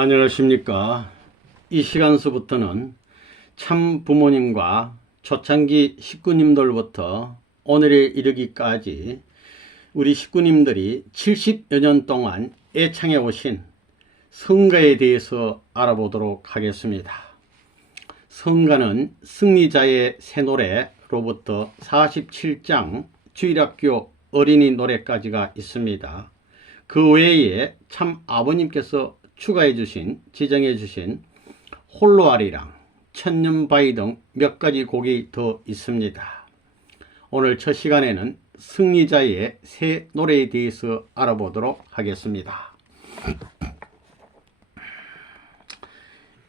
안녕하십니까. 이 시간서부터는 참 부모님과 초창기 식구님들부터 오늘에 이르기까지 우리 식구님들이 70여 년 동안 애창해 오신 성가에 대해서 알아보도록 하겠습니다. 성가는 승리자의 새 노래로부터 47장 주일학교 어린이 노래까지가 있습니다. 그 외에 참 아버님께서 추가해 주신, 지정해 주신 홀로아리랑, 천년바위 등 몇 가지 곡이 더 있습니다. 오늘 첫 시간에는 승리자의 새 노래에 대해서 알아보도록 하겠습니다.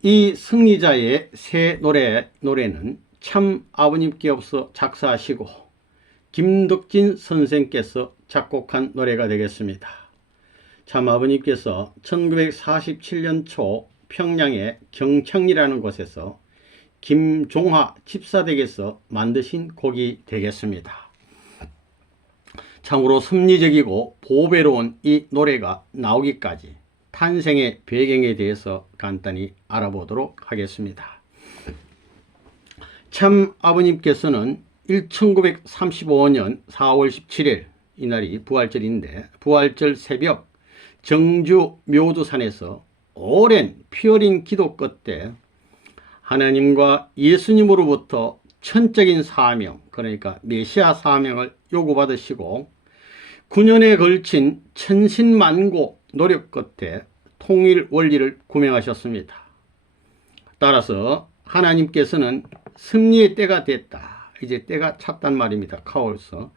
이 승리자의 새 노래는 참 아버님께서 작사하시고 김덕진 선생께서 작곡한 노래가 되겠습니다. 참 아버님께서 1947년 초 평양의 경창리라는 곳에서 김종화 집사댁에서 만드신 곡이 되겠습니다. 참으로 섭리적이고 보배로운 이 노래가 나오기까지 탄생의 배경에 대해서 간단히 알아보도록 하겠습니다. 참 아버님께서는 1935년 4월 17일 이날이 부활절인데 부활절 새벽 정주 묘두산에서 오랜 피 어린 기도 끝에 하나님과 예수님으로부터 천적인 사명, 그러니까 메시아 사명을 요구받으시고 9년에 걸친 천신만고 노력 끝에 통일 원리를 구명하셨습니다. 따라서 하나님께서는 승리의 때가 됐다. 이제 때가 찼단 말입니다. 카올서.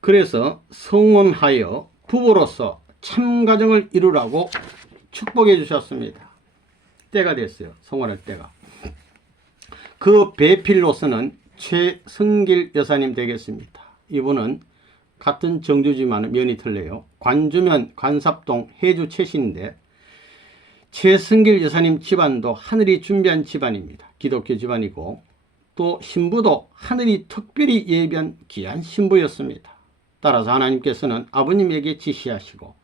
그래서 성원하여 부부로서 참가정을 이루라고 축복해 주셨습니다. 때가 됐어요. 성원할 때가. 그 배필로서는 최성길 여사님 되겠습니다. 이분은 같은 정주지만 면이 틀려요. 관주면 관삽동 해주 최신인데 최성길 여사님 집안도 하늘이 준비한 집안입니다. 기독교 집안이고 또 신부도 하늘이 특별히 예비한 귀한 신부였습니다. 따라서 하나님께서는 아버님에게 지시하시고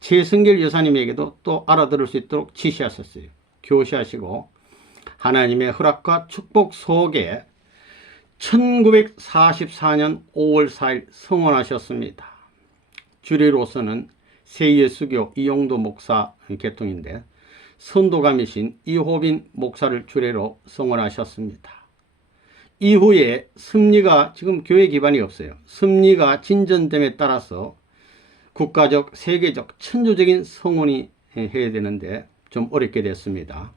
최성길 여사님에게도 또 알아들을 수 있도록 지시하셨어요. 교시하시고 하나님의 허락과 축복 속에 1944년 5월 4일 성원하셨습니다. 주례로서는 세예수교 이용도 목사 계통인데 선도감이신 이호빈 목사를 주례로 성원하셨습니다. 이후에 섭리가 지금 교회 기반이 없어요. 섭리가 진전됨에 따라서 국가적, 세계적, 천주적인 성원이 해야 되는데 좀 어렵게 됐습니다.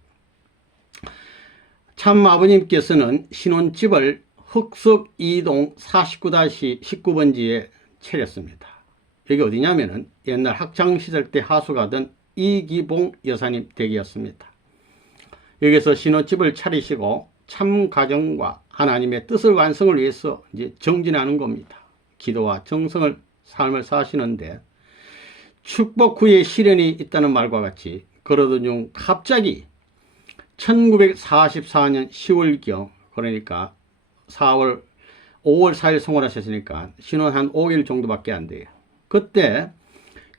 참 아버님께서는 신혼집을 흑석 2동 49-19번지에 차렸습니다. 여기 어디냐면은 옛날 학창시절 때 하수가던 이기봉 여사님 댁이었습니다. 여기서 신혼집을 차리시고 참 가정과 하나님의 뜻을 완성을 위해서 이제 정진하는 겁니다. 기도와 정성을 삶을 사시는데 축복 후에 시련이 있다는 말과 같이 그러던 중 갑자기 1944년 10월경 그러니까 5월 4일 성원하셨으니까 신혼 한 5일 정도밖에 안 돼요. 그때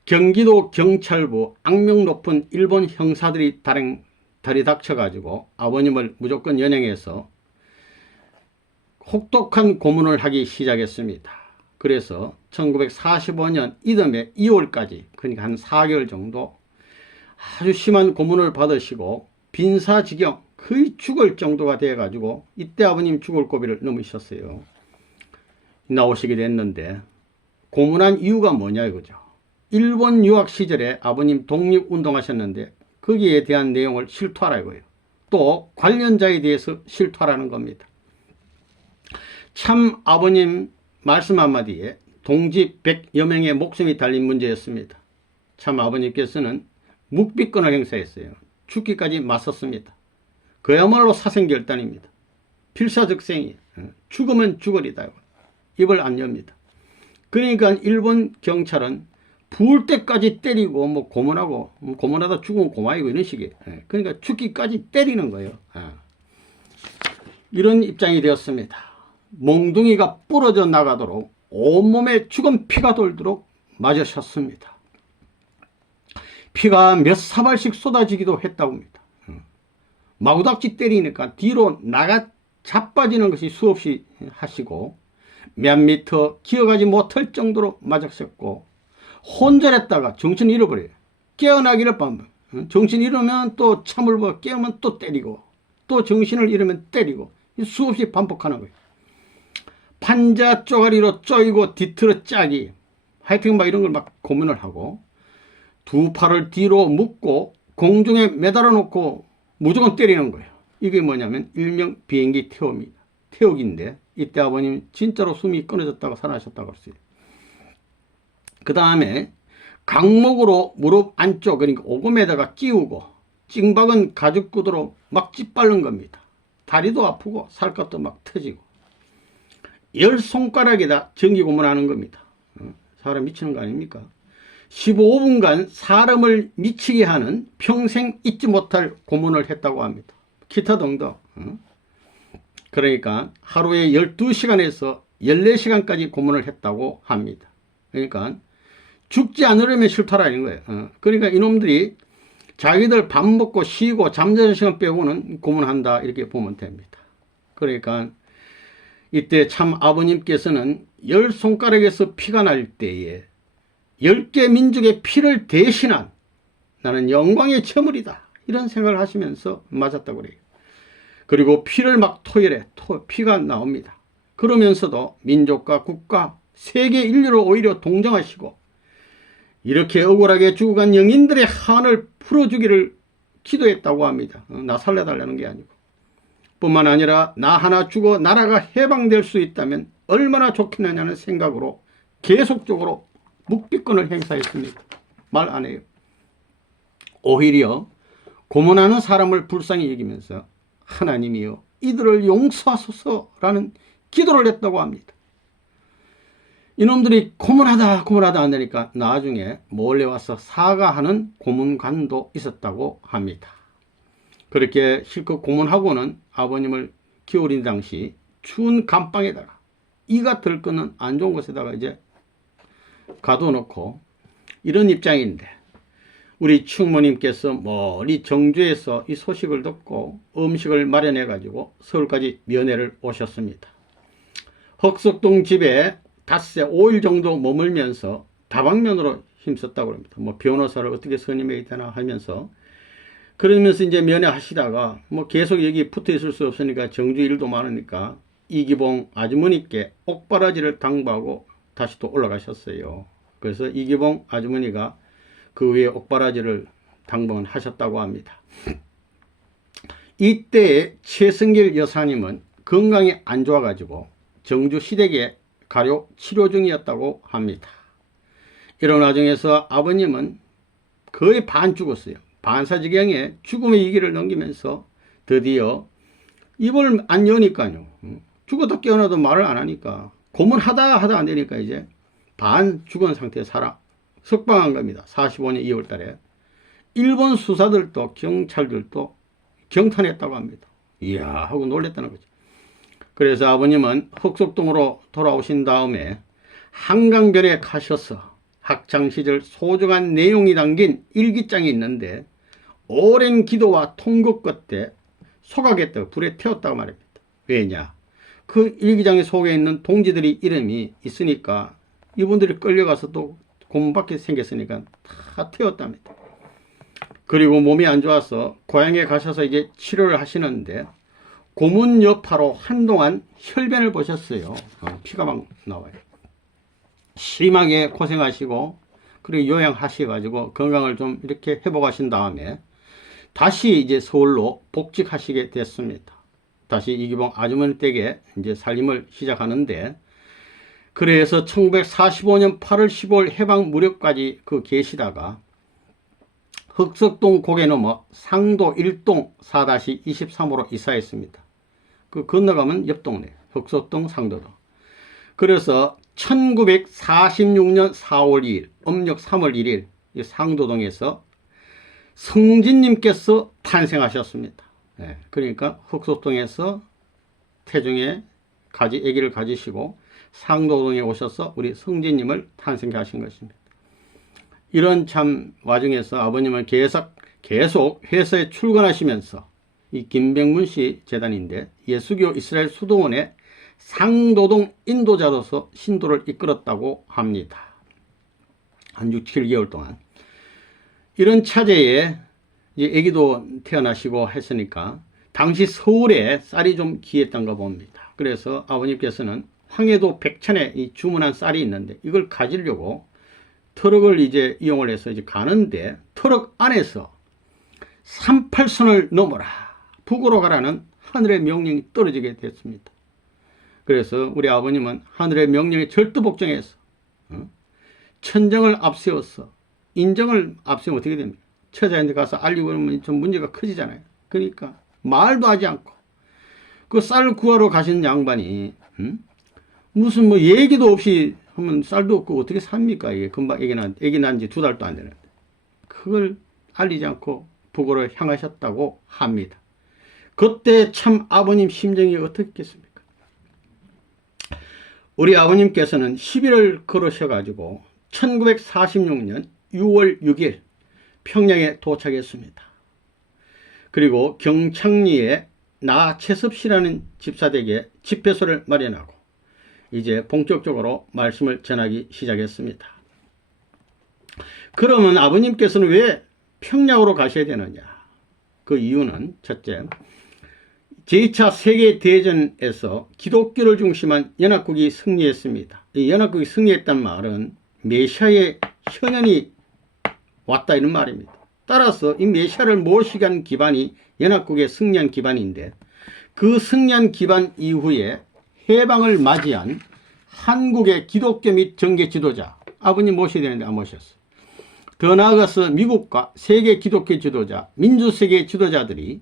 경기도 경찰부 악명 높은 일본 형사들이 들이닥쳐가지고 아버님을 무조건 연행해서 혹독한 고문을 하기 시작했습니다. 그래서 1945년 이듬해 2월까지 그러니까 한 4개월 정도 아주 심한 고문을 받으시고 빈사지경 거의 죽을 정도가 돼가지고 이때 아버님 죽을 고비를 넘으셨어요. 나오시게 됐는데 고문한 이유가 뭐냐 이거죠. 일본 유학 시절에 아버님 독립운동하셨는데 거기에 대한 내용을 실토하라 이거예요. 또 관련자에 대해서 실토하라는 겁니다. 참 아버님 말씀 한마디에 동지 100여 명의 목숨이 달린 문제였습니다. 참 아버님께서는 묵비권을 행사했어요. 죽기까지 맞섰습니다. 그야말로 사생결단입니다. 필사적생이에요. 죽으면 죽으리다. 입을 안 엽니다. 그러니까 일본 경찰은 부을 때까지 때리고 뭐 고문하고 고문하다 죽으면 고마이고 이런 식이에요. 그러니까 죽기까지 때리는 거예요. 이런 입장이 되었습니다. 몽둥이가 부러져 나가도록 온몸에 죽은 피가 돌도록 맞으셨습니다. 피가 몇 사발씩 쏟아지기도 했다고 합니다. 마구닥지 때리니까 뒤로 나가 자빠지는 것이 수없이 하시고 몇 미터 기어가지 못할 정도로 맞았었고 혼절했다가 정신 잃어버려요. 깨어나기를 반복. 정신 잃으면 또 참을 버 깨우면 또 때리고 또 정신을 잃으면 때리고 수없이 반복하는 거예요. 판자 쪼가리로 쪼이고 뒤틀어 짜기 하여튼 막 이런 걸 막 고문을 하고 두 팔을 뒤로 묶고 공중에 매달아 놓고 무조건 때리는 거예요. 이게 뭐냐면 일명 비행기 태우기인데 이때 아버님 진짜로 숨이 끊어졌다가 살아나셨다고 했어요. 그 다음에 강목으로 무릎 안쪽 그러니까 오금에다가 끼우고 찡박은 가죽 구두로 막 찌빨른 겁니다. 다리도 아프고 살갗도 막 터지고 10손가락에다 전기 고문하는 겁니다. 사람 미치는 거 아닙니까? 15분간 사람을 미치게 하는 평생 잊지 못할 고문을 했다고 합니다. 기타 등등. 그러니까 하루에 12시간에서 14시간까지 고문을 했다고 합니다. 그러니까 죽지 않으려면 싫다라는 거예요. 그러니까 이놈들이 자기들 밥 먹고 쉬고 잠자는 시간 빼고는 고문한다 이렇게 보면 됩니다. 그러니까 이때 참 아버님께서는 10손가락에서 피가 날 때에 10개 민족의 피를 대신한 나는 영광의 제물이다 이런 생각을 하시면서 맞았다고 그래요. 그리고 피를 막 토열해 피가 나옵니다. 그러면서도 민족과 국가 세계 인류를 오히려 동정하시고 이렇게 억울하게 죽어간 영인들의 한을 풀어주기를 기도했다고 합니다. 나 살려달라는 게 아니고 뿐만 아니라 나 하나 죽어 나라가 해방될 수 있다면 얼마나 좋겠느냐는 생각으로 계속적으로 묵비권을 행사했습니다. 말 안 해요. 오히려 고문하는 사람을 불쌍히 여기면서 하나님이여 이들을 용서하소서라는 기도를 했다고 합니다. 이놈들이 고문하다 안되니까 나중에 몰래 와서 사과하는 고문관도 있었다고 합니다. 그렇게 실컷 고문하고는 아버님을 겨울인 당시 추운 감방에다가 이가 들끓는 안 좋은 곳에다가 이제 가둬놓고 이런 입장인데 우리 충모님께서 멀리 정주에서 이 소식을 듣고 음식을 마련해 가지고 서울까지 면회를 오셨습니다. 흑석동 집에 닷새 5일 정도 머물면서 다방면으로 힘썼다고 합니다. 뭐 변호사를 어떻게 선임해야 되나 하면서 그러면서 이제 면회하시다가 뭐 계속 여기 붙어 있을 수 없으니까 정주 일도 많으니까 이기봉 아주머니께 옥바라지를 당부하고 다시 또 올라가셨어요. 그래서 이기봉 아주머니가 그 위에 옥바라지를 당번을 하셨다고 합니다. 이때 최승길 여사님은 건강이 안 좋아가지고 정주 시댁에 가려 치료 중이었다고 합니다. 이런 와중에서 아버님은 거의 반 죽었어요. 반사지경에 죽음의 위기를 넘기면서 드디어 입을 안 여니까요. 죽었다 깨어나도 말을 안 하니까 고문하다 안 되니까 이제 반 죽은 상태에 석방한 겁니다. 45년 2월 달에. 일본 수사들도 경찰들도 경탄했다고 합니다. 이야 하고 놀랬다는 거죠. 그래서 아버님은 흑석동으로 돌아오신 다음에 한강변에 가셔서 학창시절 소중한 내용이 담긴 일기장이 있는데 오랜 기도와 통곡 끝에 소각했다고 불에 태웠다고 말합니다. 왜냐? 그 일기장에 속에 있는 동지들이 이름이 있으니까 이분들이 끌려가서 또 고문받게 생겼으니까 다 태웠답니다. 그리고 몸이 안 좋아서 고향에 가셔서 이제 치료를 하시는데 고문 여파로 한동안 혈변을 보셨어요. 피가 막 나와요. 심하게 고생하시고 그리고 요양하셔가지고 건강을 좀 이렇게 회복하신 다음에 다시 이제 서울로 복직하시게 됐습니다. 다시 이기봉 아주머니 댁에 이제 살림을 시작하는데 그래서 1945년 8월 15일 해방 무렵까지 계시다가 흑석동 고개 넘어 상도 1동 4-23호로 이사했습니다. 그 건너가면 옆 동네 흑석동 상도도. 그래서 1946년 4월 2일 음력 3월 1일 이 상도동에서 성진님께서 탄생하셨습니다. 그러니까 흑석동에서 태중에 아기를 가지시고 상도동에 오셔서 우리 성진님을 탄생케 하신 것입니다. 이런 참 와중에서 아버님은 계속 회사에 출근하시면서 이 김백문 씨 재단인데 예수교 이스라엘 수도원의 상도동 인도자로서 신도를 이끌었다고 합니다. 한 6, 7개월 동안. 이런 차제에 이제 아기도 태어나시고 했으니까 당시 서울에 쌀이 좀 귀했던가 봅니다. 그래서 아버님께서는 황해도 백천에 이 주문한 쌀이 있는데 이걸 가지려고 트럭을 이제 이용을 해서 이제 가는데 트럭 안에서 38선을 넘어라, 북으로 가라는 하늘의 명령이 떨어지게 됐습니다. 그래서 우리 아버님은 하늘의 명령에 절도복종해서 천정을 앞세워서 인정을 앞세우면 어떻게 됩니까? 처자한테 가서 알리고 그러면 좀 문제가 커지잖아요. 그러니까 말도 하지 않고 그 쌀 구하러 가신 양반이 무슨 뭐 얘기도 없이 하면 쌀도 없고 어떻게 삽니까? 이게 금방 애기 난 지 2달도 안 되는데 그걸 알리지 않고 북으로 향하셨다고 합니다. 그때 참 아버님 심정이 어떻겠습니까? 우리 아버님께서는 10일을 걸으셔가지고 1946년 6월 6일 평양에 도착했습니다. 그리고 경창리에 나채섭씨라는 집사댁에 집회소를 마련하고 이제 본격적으로 말씀을 전하기 시작했습니다. 그러면 아버님께서는 왜 평양으로 가셔야 되느냐? 그 이유는 첫째, 제2차 세계대전에서 기독교를 중심한 연합국이 승리했습니다. 이 연합국이 승리했단 말은 메시아의 현현이 왔다 이런 말입니다. 따라서 이 메시아를 모시기 위한 기반이 연합국의 승리한 기반인데 그 승리한 기반 이후에 해방을 맞이한 한국의 기독교 및 정계 지도자, 아버님 모셔야 되는데 안 모셨어요. 더 나아가서 미국과 세계 기독교 지도자, 민주세계 지도자들이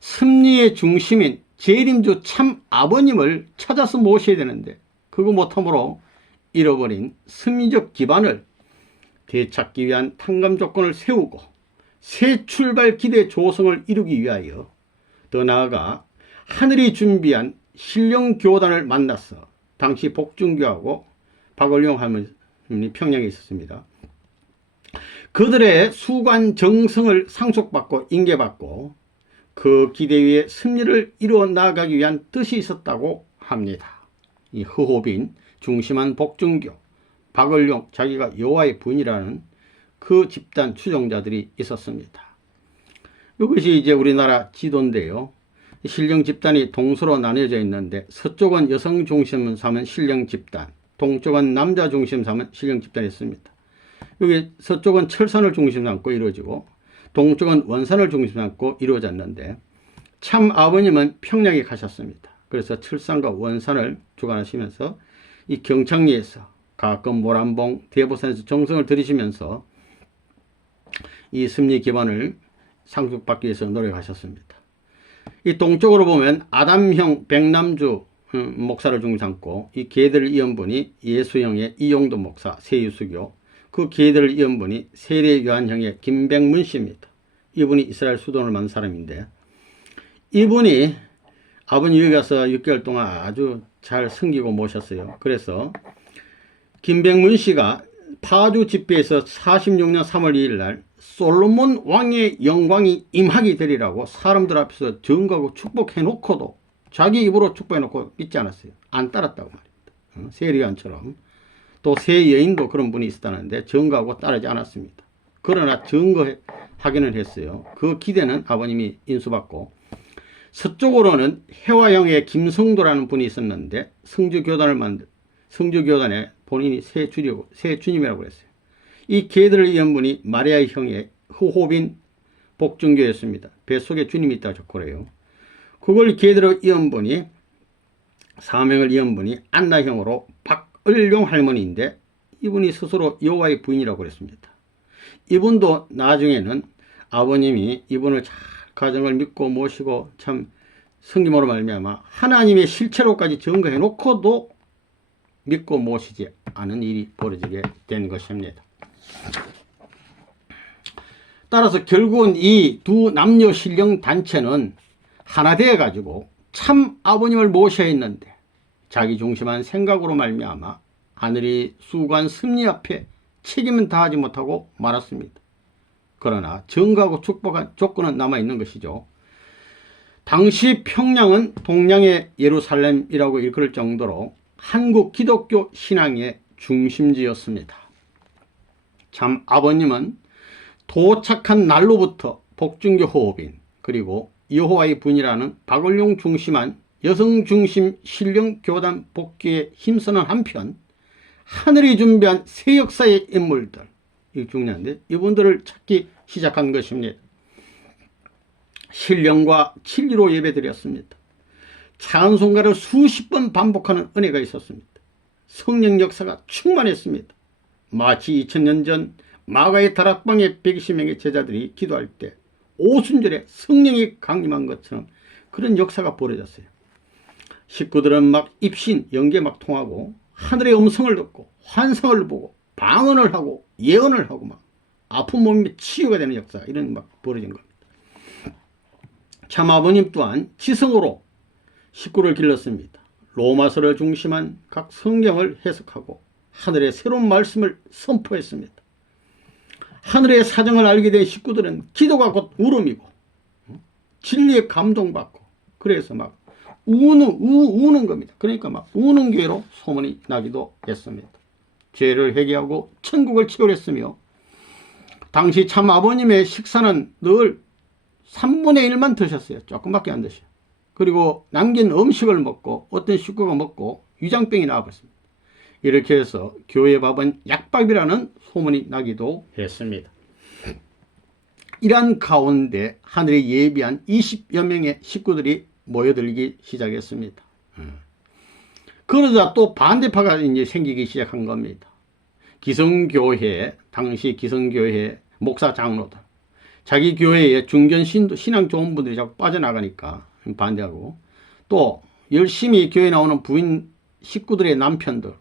승리의 중심인 재림주 참 아버님을 찾아서 모셔야 되는데 그거 못함으로 잃어버린 승리적 기반을 되찾기 위한 탕감 조건을 세우고 새 출발 기대 조성을 이루기 위하여 더 나아가 하늘이 준비한 신령교단을 만나서 당시 복중교하고 박을용 할머니 평양에 있었습니다. 그들의 수관 정성을 상속받고 인계받고 그 기대 위에 승리를 이루어 나아가기 위한 뜻이 있었다고 합니다. 이 허호빈 중심한 복중교, 박을용 자기가 여호와의 부인이라는 그 집단 추종자들이 있었습니다. 이것이 이제 우리나라 지도인데요. 신령 집단이 동서로 나뉘어져 있는데 서쪽은 여성 중심을 삼은 신령 집단, 동쪽은 남자 중심 삼은 신령 집단이 있습니다. 여기 서쪽은 철산을 중심 삼고 이루어지고 동쪽은 원산을 중심 삼고 이루어졌는데 참 아버님은 평양에 가셨습니다. 그래서 철산과 원산을 주관하시면서 이 경창리에서 가끔 모란봉, 대보산에서 정성을 들이시면서 이 승리 기반을 상속받기 위해서 노력하셨습니다. 이 동쪽으로 보면 아담형 백남주 목사를 중심 삼고 이 계들 이연분이 예수형의 이용도 목사 세유수교, 그 계들 이연분이 세례 요한형의 김백문 씨입니다. 이분이 이스라엘 수도원을 만든 사람인데 이분이 아버님 여기 가서 6개월 동안 아주 잘 섬기고 모셨어요. 그래서 김백문 씨가 파주 집회에서 46년 3월 2일 날 솔로몬 왕의 영광이 임하게 되리라고 사람들 앞에서 증거하고 축복해놓고도 자기 입으로 축복해놓고 믿지 않았어요. 안 따랐다고 말입니다. 세리안처럼. 또 세 여인도 그런 분이 있었다는데 증거하고 따르지 않았습니다. 그러나 증거하기는 했어요. 그 기대는 아버님이 인수받고 서쪽으로는 해화형의 김성도라는 분이 있었는데 성주교단을 만든 성주교단에 본인이 새 주님이라고 했어요. 이 계들을 이은 분이 마리아 형의 허호빈 복중교였습니다. 뱃속에 주님이 있다고 적고 그래요. 그걸 계들을 이은 분이 사명을 이은 분이 안나형으로 박을용 할머니인데 이분이 스스로 여호와의 부인이라고 그랬습니다. 이분도 나중에는 아버님이 이분을 잘 가정을 믿고 모시고 참 성김으로 말미암아 하나님의 실체로까지 증거해 놓고도 믿고 모시지 않은 일이 벌어지게 된 것입니다. 따라서 결국은 이 두 남녀 신령 단체는 하나 되어 가지고 참 아버님을 모셔야 했는데 자기 중심한 생각으로 말미암아 하늘이 수관 승리 앞에 책임은 다하지 못하고 말았습니다. 그러나 정가하고 축복한 조건은 남아있는 것이죠. 당시 평양은 동양의 예루살렘이라고 일컬을 정도로 한국 기독교 신앙의 중심지였습니다. 참 아버님은 도착한 날로부터 복중교 호흡인 그리고 여호와의 분이라는 박을용 중심한 여성 중심 신령 교단 복귀에 힘쓰는 한편 하늘이 준비한 새 역사의 인물들, 이게 중요한데 이분들을 찾기 시작한 것입니다. 신령과 진리로 예배드렸습니다. 찬송가를 수십 번 반복하는 은혜가 있었습니다. 성령 역사가 충만했습니다. 마치 2000년 전 마가의 다락방에 120명의 제자들이 기도할 때 오순절에 성령이 강림한 것처럼 그런 역사가 벌어졌어요. 식구들은 막 입신, 영계 막 통하고 하늘의 음성을 듣고 환상을 보고 방언을 하고 예언을 하고 막 아픈 몸이 치유가 되는 역사, 이런 막 벌어진 겁니다. 참 아버님 또한 지성으로 식구를 길렀습니다. 로마서를 중심한 각 성경을 해석하고 하늘의 새로운 말씀을 선포했습니다. 하늘의 사정을 알게 된 식구들은 기도가 곧 울음이고 진리에 감동받고 그래서 막 우는 겁니다. 그러니까 막 우는 교회로 소문이 나기도 했습니다. 죄를 회개하고 천국을 치열했으며 당시 참 아버님의 식사는 늘 3분의 1만 드셨어요. 조금밖에 안 드셔요. 그리고 남긴 음식을 먹고 어떤 식구가 먹고 위장병이 나와버렸습니다. 이렇게 해서 교회 밥은 약밥이라는 소문이 나기도 했습니다. 이러한 가운데 하늘에 예비한 20여 명의 식구들이 모여들기 시작했습니다. 그러자 또 반대파가 이제 생기기 시작한 겁니다. 기성교회, 당시 기성교회 목사 장로들, 자기 교회에 중견 신앙 좋은 분들이 자꾸 빠져나가니까 반대하고, 또 열심히 교회 나오는 부인 식구들의 남편들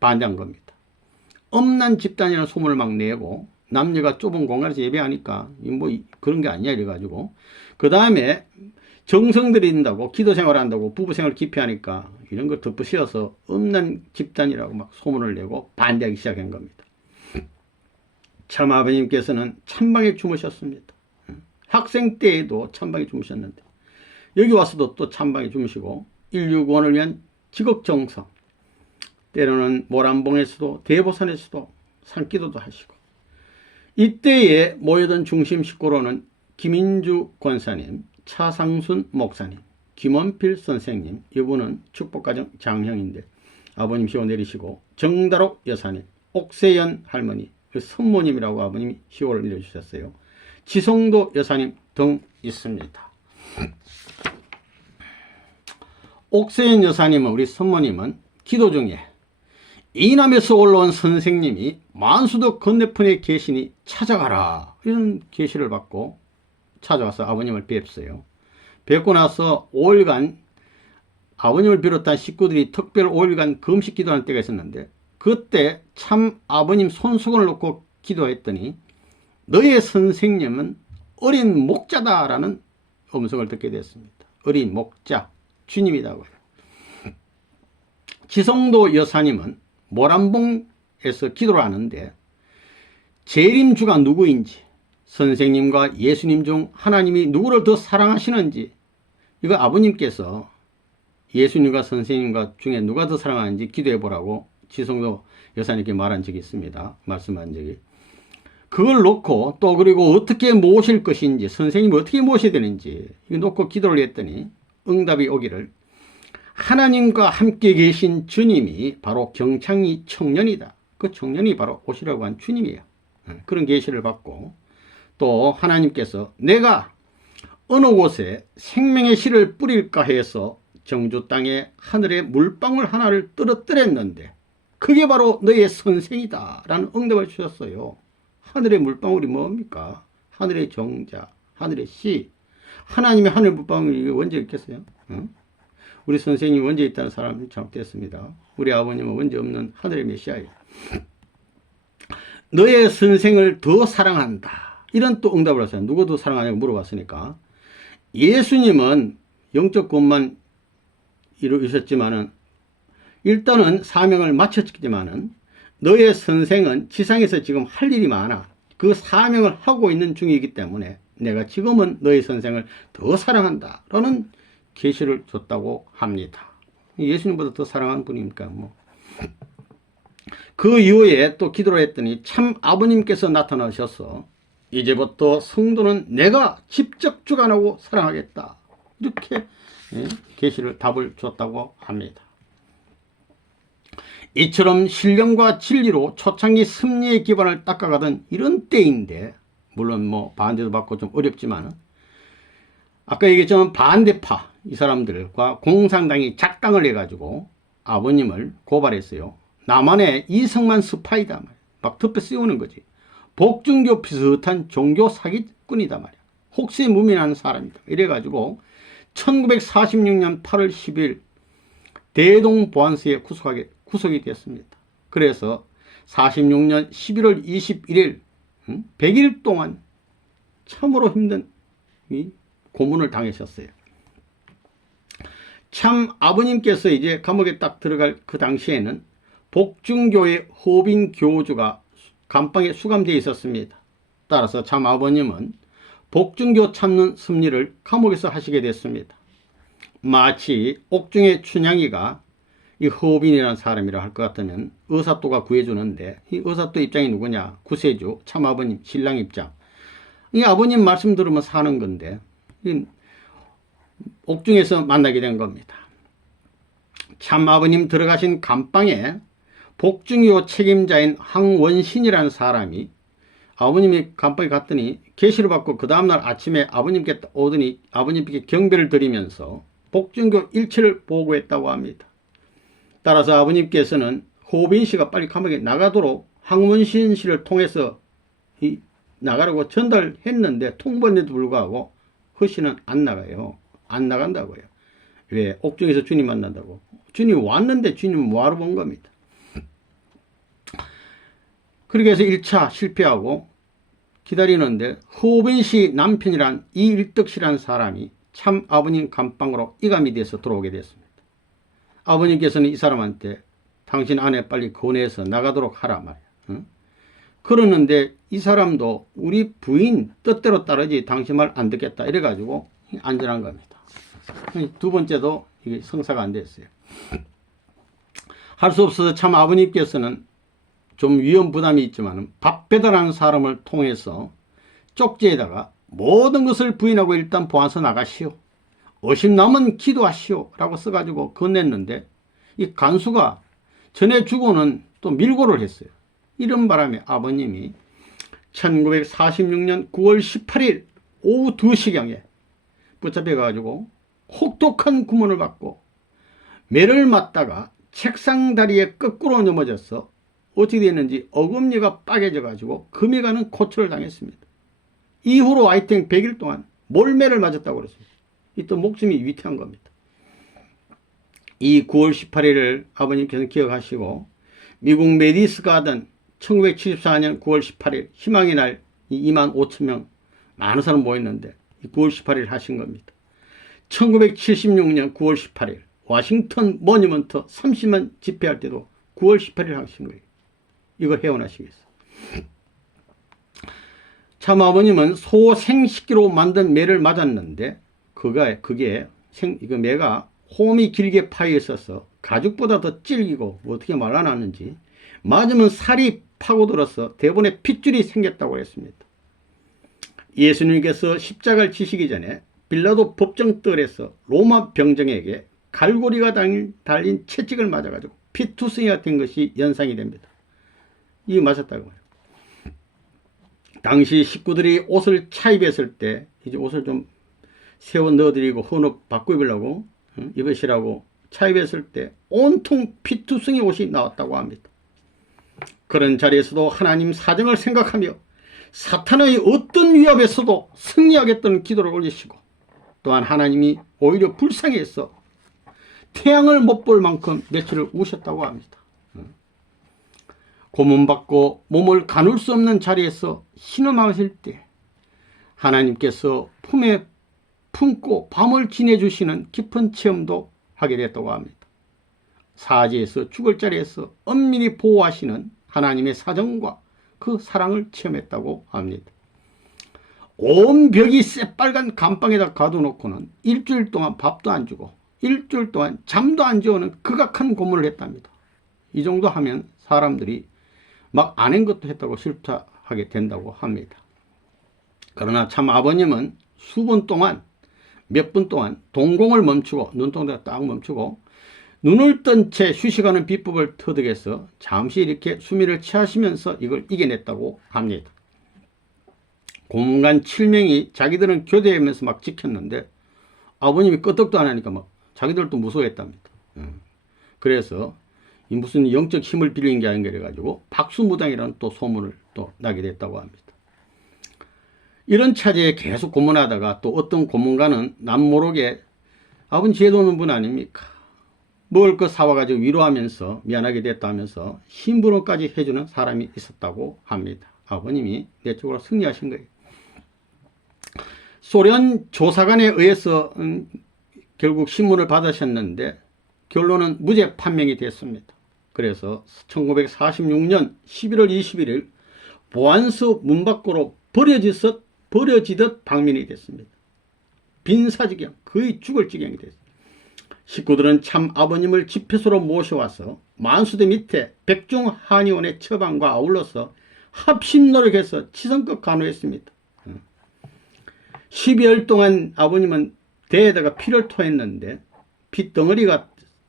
반대한 겁니다. 엄난 집단이라는 소문을 막 내고 남녀가 좁은 공간에서 예배하니까 뭐 그런 게 아니야 이래가지고, 그 다음에 정성들인다고 기도생활 한다고 부부생활 깊이 하니까 이런 걸 덮으씌워서 엄난 집단이라고 막 소문을 내고 반대하기 시작한 겁니다. 참 아버님께서는 찬방에 주무셨습니다. 학생 때에도 찬방에 주무셨는데 여기 와서도 또 찬방에 주무시고 인류 구원을 위한 지극정성, 때로는 모란봉에서도 대보산에서도 산기도도 하시고, 이때에 모여든 중심 식구로는 김인주 권사님, 차상순 목사님, 김원필 선생님, 이분은 축복가정 장형인데 아버님 시호 내리시고, 정다록 여사님, 옥세연 할머니, 선모님이라고 아버님이 시호를 내려주셨어요. 지성도 여사님 등 있습니다. 옥세연 여사님은, 우리 선모님은 기도 중에 이남에서 올라온 선생님이 만수도 건너편에 계시니 찾아가라, 이런 계시를 받고 찾아와서 아버님을 뵙어요. 뵙고 나서 5일간 아버님을 비롯한 식구들이 특별 5일간 금식 기도하는 때가 있었는데, 그때 참 아버님 손수건을 놓고 기도했더니 너의 선생님은 어린 목자다라는 음성을 듣게 됐습니다. 어린 목자, 주님이라고요. 지성도 여사님은 모란봉에서 기도를 하는데 재림주가 누구인지, 선생님과 예수님 중 하나님이 누구를 더 사랑하시는지, 이거 아버님께서 예수님과 선생님과 중에 누가 더 사랑하는지 기도해 보라고 지성도 여사님께 말한 적이 있습니다. 말씀한 적이. 그걸 놓고 또 그리고 어떻게 모실 것인지, 선생님이 어떻게 모셔야 되는지 이거 놓고 기도를 했더니 응답이 오기를, 하나님과 함께 계신 주님이 바로 경창이 청년이다. 그 청년이 바로 오시라고 한 주님이에요. 그런 계시를 받고, 또 하나님께서 내가 어느 곳에 생명의 씨를 뿌릴까 해서 정주 땅에 하늘에 물방울 하나를 떨어뜨렸는데 그게 바로 너의 선생이다 라는 응답을 주셨어요. 하늘의 물방울이 뭡니까? 하늘의 정자, 하늘의 씨. 하나님의 하늘 물방울이 언제 있겠어요? 우리 선생님이 언제 있다는 사람이 잘못됐습니다. 우리 아버님은 언제 없는 하늘의 메시아예요. 너의 선생을 더 사랑한다, 이런 또 응답을 하세요. 누구 더 사랑하냐고 물어봤으니까. 예수님은 영적 구원만 이루셨지만은, 일단은 사명을 마쳤지만은 너의 선생은 지상에서 지금 할 일이 많아. 그 사명을 하고 있는 중이기 때문에 내가 지금은 너의 선생을 더 사랑한다 라는 계시를 줬다고 합니다. 예수님보다 더 사랑하는 분이니까 뭐. 그 이후에 또 기도를 했더니 참 아버님께서 나타나셔서 이제부터 성도는 내가 직접 주관하고 사랑하겠다 이렇게 계시를 답을 줬다고 합니다. 이처럼 신령과 진리로 초창기 섭리의 기반을 닦아가던 이런 때인데, 물론 뭐 반대도 받고 좀 어렵지만 아까 얘기했지만 반대파 이 사람들과 공산당이 작당을 해가지고 아버님을 고발했어요. 나만의 이성만 스파이다 말이야. 막 덮여 씌우는 거지. 복중교 비슷한 종교 사기꾼이다 말이야. 혹시 무민한 사람이다. 이래가지고 1946년 8월 10일 대동보안소에 구속이 됐습니다. 그래서 46년 11월 21일 100일 동안 참으로 힘든 고문을 당하셨어요. 참 아버님께서 이제 감옥에 딱 들어갈 그 당시에는 복중교의 허빈 교주가 감방에 수감되어 있었습니다. 따라서 참 아버님은 복중교 찾는 섭리를 감옥에서 하시게 됐습니다. 마치 옥중의 춘향이가 이 허빈이라는 사람이라 할 것 같으면 의사또가 구해주는데 이 의사또 입장이 누구냐? 구세주 참 아버님 신랑 입장. 이 아버님 말씀 들으면 사는 건데 이 옥중에서 만나게 된 겁니다. 참 아버님 들어가신 감방에 복중교 책임자인 황원신이라는 사람이 아버님이 감방에 갔더니 계시를 받고 그 다음날 아침에 아버님께 오더니 아버님께 경배를 드리면서 복중교 일체를 보고했다고 합니다. 따라서 아버님께서는 호빈 씨가 빨리 감옥에 나가도록 황원신 씨를 통해서 나가라고 전달했는데 통보했는데도 불구하고 허씨는 안 나가요. 안 나간다고요. 왜? 옥중에서 주님 만난다고. 주님 왔는데 주님 뭐하러 본 겁니다. 그렇게 해서 1차 실패하고 기다리는데 호빈 씨 남편이란 이일덕 씨라는 사람이 참 아버님 감방으로 이감이 돼서 들어오게 됐습니다. 아버님께서는 이 사람한테 당신 아내 빨리 권해서 나가도록 하라 말이야. 응? 그러는데 이 사람도 우리 부인 뜻대로 따르지 당신 말 안 듣겠다 이래가지고 안전한 겁니다. 두 번째도 이게 성사가 안 됐어요. 할 수 없어서 참 아버님께서는 좀 위험 부담이 있지만 밥 배달하는 사람을 통해서 쪽지에다가 모든 것을 부인하고 일단 보안소 나가시오. 의심 남은 기도하시오 라고 써가지고 건넸는데 이 간수가 전에 주고는 또 밀고를 했어요. 이런 바람에 아버님이 1946년 9월 18일 오후 2시경에 붙잡혀가지고 혹독한 구문을 받고 매를 맞다가 책상 다리에 거꾸로 넘어져서 어떻게 됐는지 어금니가 빠개져가지고 금이 가는 고초를 당했습니다. 이후로 하여튼 100일 동안 몰매를 맞았다고 그랬습니다. 이 또 목숨이 위태한 겁니다. 이 9월 18일을 아버님께서는 기억하시고 미국 메디스 가든 1974년 9월 18일 희망의 날 25,000명 많은 사람 모였는데 9월 18일 하신 겁니다. 1976년 9월 18일 워싱턴 모니먼트 30만 집회할 때도 9월 18일 하신 거예요. 이거 회원하시겠어요. 참 아버님은 소생식기로 만든 매를 맞았는데 그게 매가 홈이 길게 파여 있어서 가죽보다 더 질기고 어떻게 말라놨는지 맞으면 살이 파고들어서 대본에 핏줄이 생겼다고 했습니다. 예수님께서 십자가를 지시기 전에 빌라도 법정뜰에서 로마 병정에게 갈고리가 달린 채찍을 맞아가지고 피투성이가 된 것이 연상이 됩니다. 이게 맞았다고 해요. 당시 식구들이 옷을 차입했을 때 이제 옷을 좀 세워 넣어드리고 헌옷 바꿔 입으려고 입으시라고 차입했을 때 온통 피투성이 옷이 나왔다고 합니다. 그런 자리에서도 하나님 사정을 생각하며 사탄의 어떤 위협에서도 승리하겠다는 기도를 올리시고 또한 하나님이 오히려 불쌍해서 태양을 못 볼 만큼 며칠을 우셨다고 합니다. 고문받고 몸을 가눌 수 없는 자리에서 신음하실 때 하나님께서 품에 품고 밤을 지내주시는 깊은 체험도 하게 됐다고 합니다. 사지에서 죽을 자리에서 엄밀히 보호하시는 하나님의 사정과 그 사랑을 체험했다고 합니다. 온 벽이 새빨간 감방에다 가둬놓고는 일주일 동안 밥도 안 주고 일주일 동안 잠도 안 재우는 극악한 고문을 했답니다. 이 정도 하면 사람들이 막 안 한 것도 했다고 질타하게 된다고 합니다. 그러나 참 아버님은 수분 동안 몇 분 동안 동공을 멈추고 눈동자가 딱 멈추고 눈을 뜬 채 휴식하는 비법을 터득해서 잠시 이렇게 수미를 취하시면서 이걸 이겨냈다고 합니다. 고문관 7명이 자기들은 교대하면서 막 지켰는데 아버님이 끄떡도 안 하니까 막 자기들도 무서워했답니다. 그래서 이 무슨 영적 힘을 빌린 게 아닌가 해가지고 박수무당이라는 또 소문을 또 나게 됐다고 합니다. 이런 차제에 계속 고문하다가 또 어떤 고문관은 남모르게 아버님 지혜 도는 분 아닙니까? 먹을 거 사와가지고 위로하면서 미안하게 됐다 하면서 심부름까지 해주는 사람이 있었다고 합니다. 아버님이 내 쪽으로 승리하신 거예요. 소련 조사관에 의해서 결국 신문을 받으셨는데 결론은 무죄 판명이 됐습니다. 그래서 1946년 11월 21일 보안소 문 밖으로 버려지듯 방민이 됐습니다. 빈사지경, 거의 죽을 지경이 됐습니다. 식구들은 참 아버님을 집회소로 모셔와서 만수대 밑에 백중한의원의 처방과 아울러서 합심 노력해서 치성껏 간호했습니다. 12일 동안 아버님은 대에다가 피를 토했는데 핏덩어리가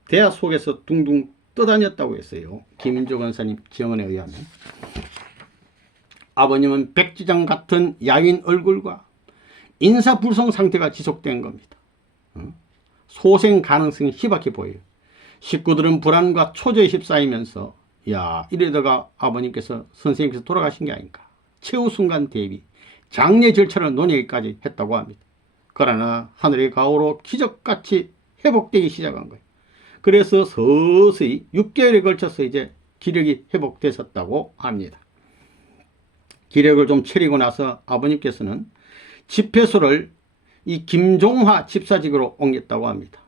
대야 속에서 둥둥 떠다녔다고 했어요. 김인조 권사님 증언에 의하면. 아버님은 백지장 같은 야윈 얼굴과 인사불성 상태가 지속된 겁니다. 소생 가능성이 희박해 보여요. 식구들은 불안과 초조에 휩싸이면서 야 이러다가 아버님께서 선생님께서 돌아가신 게 아닌가. 최후 순간 대비 장례 절차를 논의까지 했다고 합니다. 그러나 하늘의 가호로 기적같이 회복되기 시작한 거예요. 그래서 서서히 6개월에 걸쳐서 이제 기력이 회복됐었다고 합니다. 기력을 좀 차리고 나서 아버님께서는 집회소를 이 김종화 집사직으로 옮겼다고 합니다.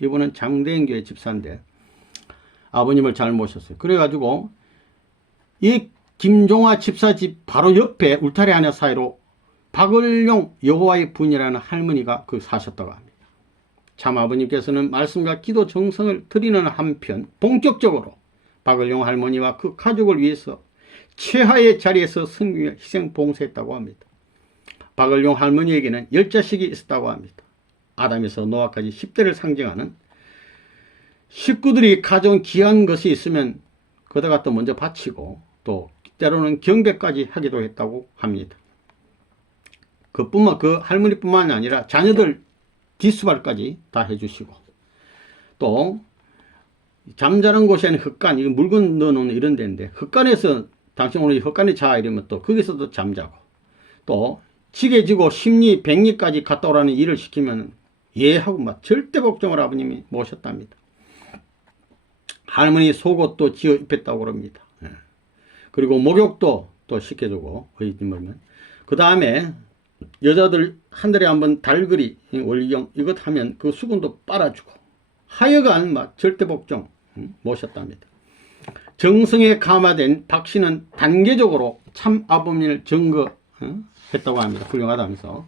이분은 장대인교회 집사인데 아버님을 잘 모셨어요. 그래가지고 이 김종화 집사집 바로 옆에 울타리 하나 사이로 박을용 여호와의 분이라는 할머니가 사셨다고 합니다. 참 아버님께서는 말씀과 기도 정성을 드리는 한편 본격적으로 박을용 할머니와 그 가족을 위해서 최하의 자리에서 섬기며 희생 봉사했다고 합니다. 박을용 할머니에게는 10자식이 있었다고 합니다. 아담에서 노아까지 10대를 상징하는 식구들이 가져온 귀한 것이 있으면 거기다가 또 먼저 바치고 또 때로는 경배까지 하기도 했다고 합니다. 그 할머니뿐만 아니라 자녀들 뒷수발까지 다 해주시고 또 잠자는 곳에는 흙간, 이거 물건 넣어놓는 이런 데인데 흙간에서 당신 오늘 흙간에 자 이러면 또 거기서도 잠자고 또 지게지고 십리, 백리까지 갔다 오라는 일을 시키면 예 하고 막 절대 복종을 아버님이 모셨답니다. 할머니 속옷도 지어 입혔다고 그럽니다. 그리고 목욕도 또 시켜주고 그 다음에 여자들 한 달에 한 번 달그리 월경 이것 하면 그 수건도 빨아주고 하여간 막 절대 복종 모셨답니다. 정성에 감화된 박씨는 단계적으로 참 아버님을 증거했다고 합니다. 훌륭하다면서.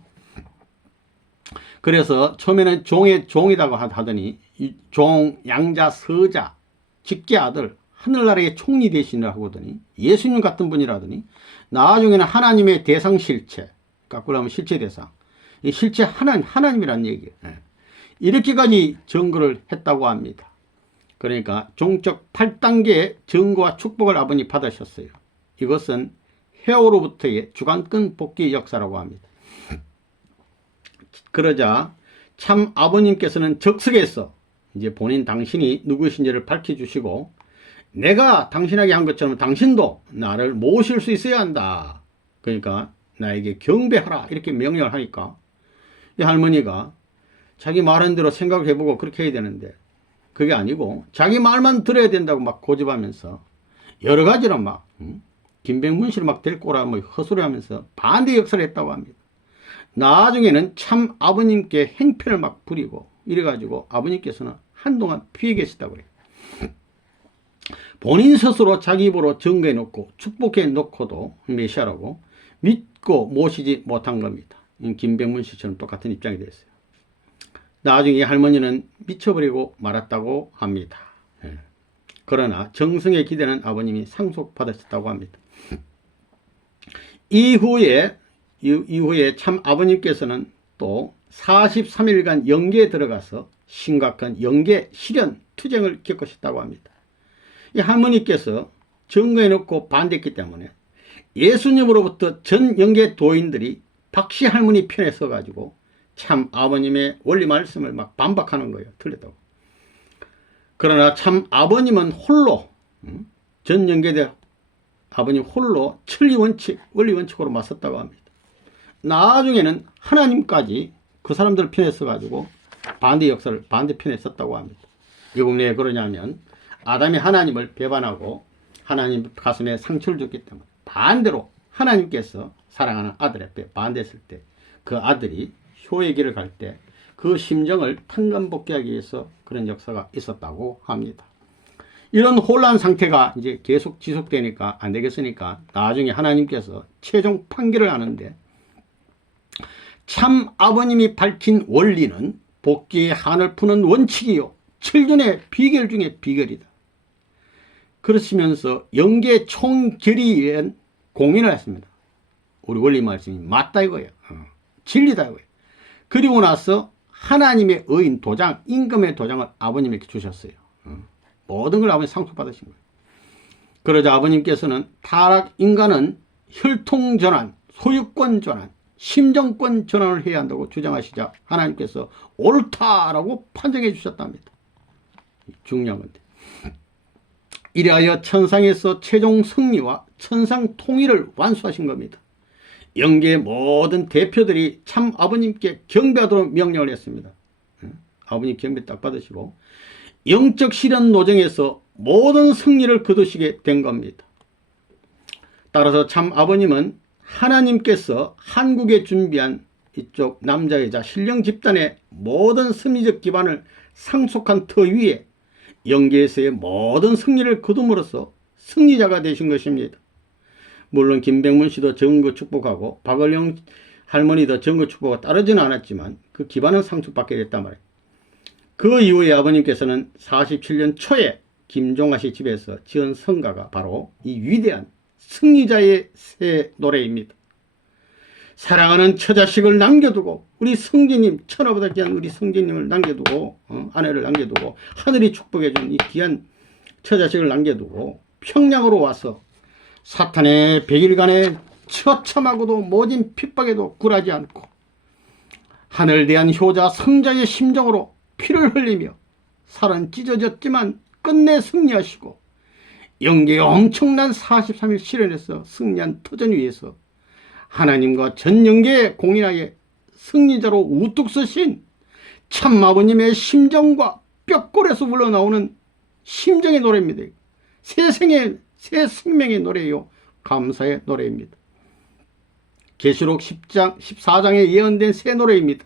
그래서 처음에는 종의 종이라고 하더니 종, 양자, 서자, 직계 아들, 하늘나라의 총리 되시느라고 하더니 예수님 같은 분이라더니 나중에는 하나님의 대상 실체, 거꾸로 하면 실체 대상, 이 실체 하나님이란 얘기예요. 이렇게까지 증거를 했다고 합니다. 그러니까 종적 8단계의 증거와 축복을 아버님 받으셨어요. 이것은 해오로부터의 주관권 복귀 역사라고 합니다. 그러자 참 아버님께서는 적석에서 이제 당신이 누구신지를 밝혀주시고 내가 당신에게 한 것처럼 당신도 나를 모실 수 있어야 한다. 그러니까 나에게 경배하라 이렇게 명령을 하니까 이 할머니가 자기 말한 대로 생각을 해보고 그렇게 해야 되는데 그게 아니고 자기 말만 들어야 된다고 막 고집하면서 여러 가지로 막 김병문 씨를 막 데리고 오라 뭐 헛소리하면서 반대 역사를 했다고 합니다. 나중에는 참 아버님께 행패를 막 부리고 이래가지고 아버님께서는 한동안 피해 계시다고 그래요. 본인 스스로 자기 입으로 증거해 놓고 축복해 놓고도 메시아라고 믿고 모시지 못한 겁니다. 김병문 씨처럼 똑같은 입장이 됐어요. 나중에 이 할머니는 미쳐버리고 말았다고 합니다. 그러나 정성에 기대는 아버님이 상속받으셨다고 합니다. 이후에 참 아버님께서는 또 43일간 영계에 들어가서 심각한 영계 실현 투쟁을 겪으셨다고 합니다. 이 할머니께서 증거해 놓고 반대했기 때문에 예수님으로부터 전 영계 도인들이 박씨 할머니 편에 서가지고 참 아버님의 원리 말씀을 막 반박하는 거예요. 틀렸다고. 그러나 참 아버님은 홀로 전 영계대 아버님 홀로 천리 원칙, 원리 원칙으로 맞섰다고 합니다. 나중에는 하나님까지 그 사람들 편에 서가지고 반대 역사를 반대편에 썼다고 합니다. 이건 왜 그러냐면 아담이 하나님을 배반하고 하나님 가슴에 상처를 줬기 때문에 반대로 하나님께서 사랑하는 아들 앞에 반대했을 때 그 아들이 효의 길을 갈 때 그 심정을 탕감복귀하기 위해서 그런 역사가 있었다고 합니다. 이런 혼란 상태가 이제 계속 지속되니까 안 되겠으니까 나중에 하나님께서 최종 판결을 하는데 참 아버님이 밝힌 원리는 복귀의 한을 푸는 원칙이요 7년의 비결 중에 비결이다. 그러시면서 영계 총결의위원 공인을 했습니다. 우리 원리 말씀이 맞다 이거예요. 진리다 이거예요. 그리고 나서 하나님의 의인 도장, 임금의 도장을 아버님에게 주셨어요. 모든 걸 아버님 상속받으신 거예요. 그러자 아버님께서는 타락 인간은 혈통 전환, 소유권 전환, 심정권 전환을 해야 한다고 주장하시자 하나님께서 옳다라고 판정해 주셨답니다. 중요한 건데. 이래하여 천상에서 최종 승리와 천상 통일을 완수하신 겁니다. 영계의 모든 대표들이 참 아버님께 경배하도록 명령을 했습니다. 아버님 경배 딱 받으시고 영적 실현 노정에서 모든 승리를 거두시게 된 겁니다. 따라서 참 아버님은 하나님께서 한국에 준비한 이쪽 남자 여자 신령 집단의 모든 승리적 기반을 상속한 터 위에 영계에서의 모든 승리를 거둠으로써 승리자가 되신 것입니다. 물론 김병문 씨도 정거 축복하고 박을영 할머니도 정거 축복가 따르지는 않았지만 그 기반은 상속받게 됐단 말이에요. 그 이후에 아버님께서는 47년 초에 김종아 씨 집에서 지은 성가가 바로 이 위대한 승리자의 새 노래입니다. 사랑하는 처자식을 남겨두고 우리 성제님 천하보다 귀한 우리 성제님을 남겨두고 아내를 남겨두고 하늘이 축복해준 이 귀한 처자식을 남겨두고 평양으로 와서 사탄의 100일간의 처참하고도 모진 핍박에도 굴하지 않고 하늘 대한 효자 성자의 심정으로 피를 흘리며 살은 찢어졌지만 끝내 승리하시고 영계의 엄청난 43일 실현에서 승리한 터전 위에서 하나님과 전 영계에 공인하여 승리자로 우뚝 서신 참 아버님의 심정과 뼈골에서 흘러나오는 심정의 노래입니다. 새 생명의 노래요. 감사의 노래입니다. 계시록 10장, 14장에 예언된 새 노래입니다.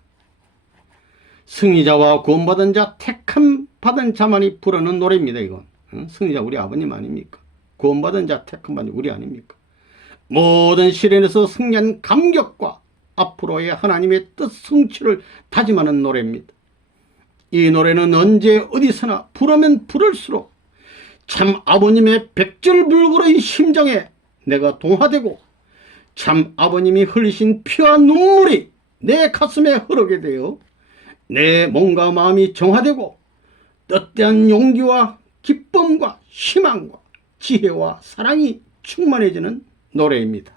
승리자와 구원받은 자, 택함 받은 자만이 부르는 노래입니다. 이건 승리자 우리 아버님 아닙니까? 구원받은 자, 택함 받은 우리 아닙니까? 모든 시련에서 승리한 감격과 앞으로의 하나님의 뜻 성취를 다짐하는 노래입니다. 이 노래는 언제 어디서나 부르면 부를수록 참 아버님의 백절불굴의 심정에 내가 동화되고 참 아버님이 흘리신 피와 눈물이 내 가슴에 흐르게 되어 내 몸과 마음이 정화되고 뜻대한 용기와 기쁨과 희망과 지혜와 사랑이 충만해지는 노래입니다.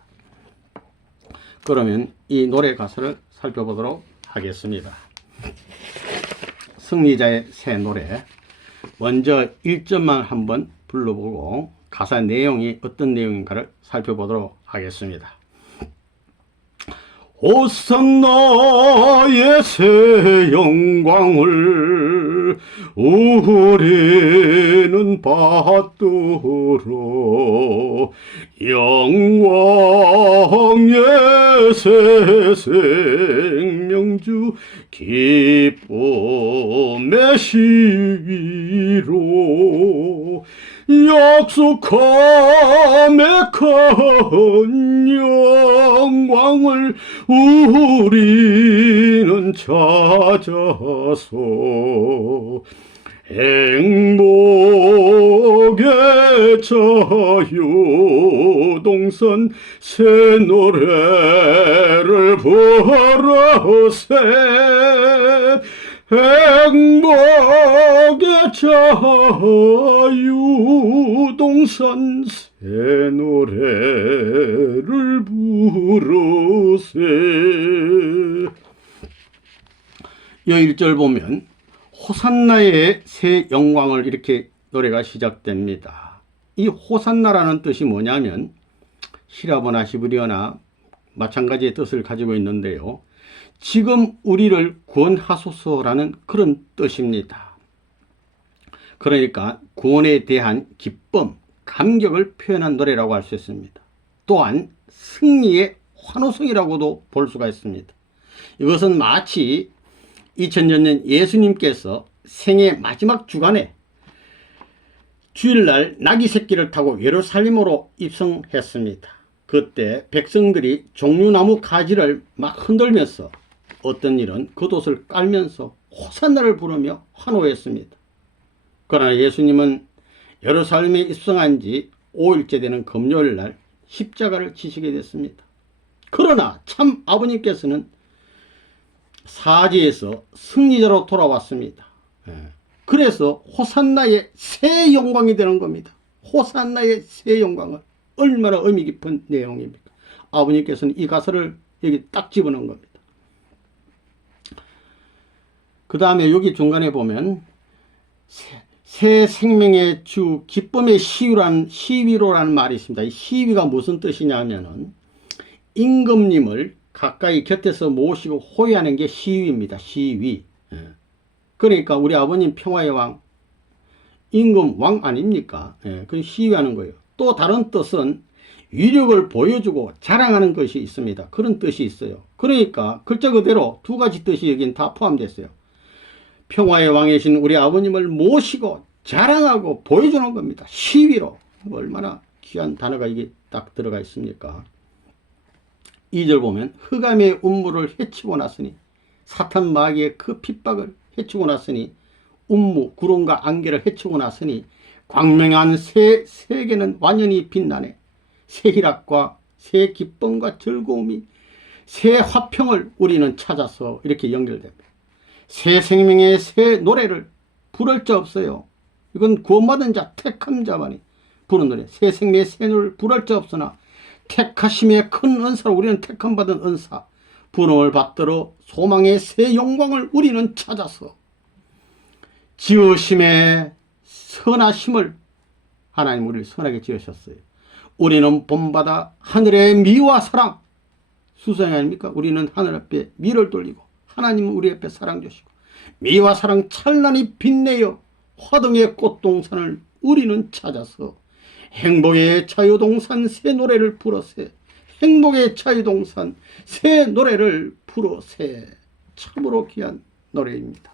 그러면 이 노래 가사를 살펴보도록 하겠습니다. 승리자의 새 노래 먼저 1절만 한번 불러보고 가사 내용이 어떤 내용인가를 살펴보도록 하겠습니다. 호산나의 새 영광을 우리는 받들어 영광의 새 생명주 기쁨의 시위로 약속함에 큰 영광을 우리는 찾아서 행복의 자유동산 새 노래를 부르세. 행복의 자유동산 새 노래를 부르세. 여 1절 보면 호산나의 새 영광을 이렇게 노래가 시작됩니다. 이 호산나라는 뜻이 뭐냐면 히라보나 히브리어나 마찬가지의 뜻을 가지고 있는데요. 지금 우리를 구원하소서라는 그런 뜻입니다. 그러니까 구원에 대한 기쁨, 감격을 표현한 노래라고 할 수 있습니다. 또한 승리의 환호성이라고도 볼 수가 있습니다. 이것은 마치 2000년 전 예수님께서 생애 마지막 주간에 주일날 나귀 새끼를 타고 예루살렘으로 입성했습니다. 그때 백성들이 종류나무 가지를 막 흔들면서 어떤 일은 겉옷을 깔면서 호산나를 부르며 환호했습니다. 그러나 예수님은 예루살렘에 입성한 지 5일째 되는 금요일날 십자가를 지시게 됐습니다. 그러나 참 아버님께서는 사지에서 승리자로 돌아왔습니다. 그래서 호산나의 새 영광이 되는 겁니다. 호산나의 새 영광은 얼마나 의미 깊은 내용입니까? 아버님께서는 이 가사를 여기 딱 집어넣은 겁니다. 그 다음에 여기 중간에 보면 새 생명의 주 기쁨의 시위로라는 말이 있습니다. 이 시위가 무슨 뜻이냐면은 임금님을 가까이 곁에서 모시고 호위하는 게 시위입니다. 시위. 그러니까 우리 아버님 평화의 왕, 임금 왕 아닙니까? 그 시위하는 거예요. 또 다른 뜻은 위력을 보여주고 자랑하는 것이 있습니다. 그런 뜻이 있어요. 그러니까 글자 그대로 두 가지 뜻이 여긴 다 포함됐어요. 평화의 왕이신 우리 아버님을 모시고 자랑하고 보여주는 겁니다. 시위로. 얼마나 귀한 단어가 이게 딱 들어가 있습니까? 2절 보면 흑암의 운무를 헤치고 났으니 사탄 마귀의 그 핍박을 헤치고 났으니 운무 구름과 안개를 헤치고 났으니 광명한 새 세계는 완연히 빛나네. 새 희락과 새 기쁨과 즐거움이 새 화평을 우리는 찾아서 이렇게 연결됩니다. 새 생명의 새 노래를 부를 자 없어요. 이건 구원받은 자 택한 자만이 부르는 노래. 새 생명의 새 노래를 부를 자 없으나 택하심의 큰 은사로 우리는 택함 받은 은사 부름을 받들어 소망의 새 영광을 우리는 찾아서 지으심의 선하심을 하나님 우리를 선하게 지으셨어요. 우리는 본받아 하늘의 미와 사랑 수상이 아닙니까? 우리는 하늘 앞에 미를 돌리고 하나님은 우리 앞에 사랑 주시고 미와 사랑 찬란히 빛내어 화등의 꽃동산을 우리는 찾아서 행복의 자유동산 새 노래를 부르세. 행복의 자유동산 새 노래를 부르세. 참으로 귀한 노래입니다.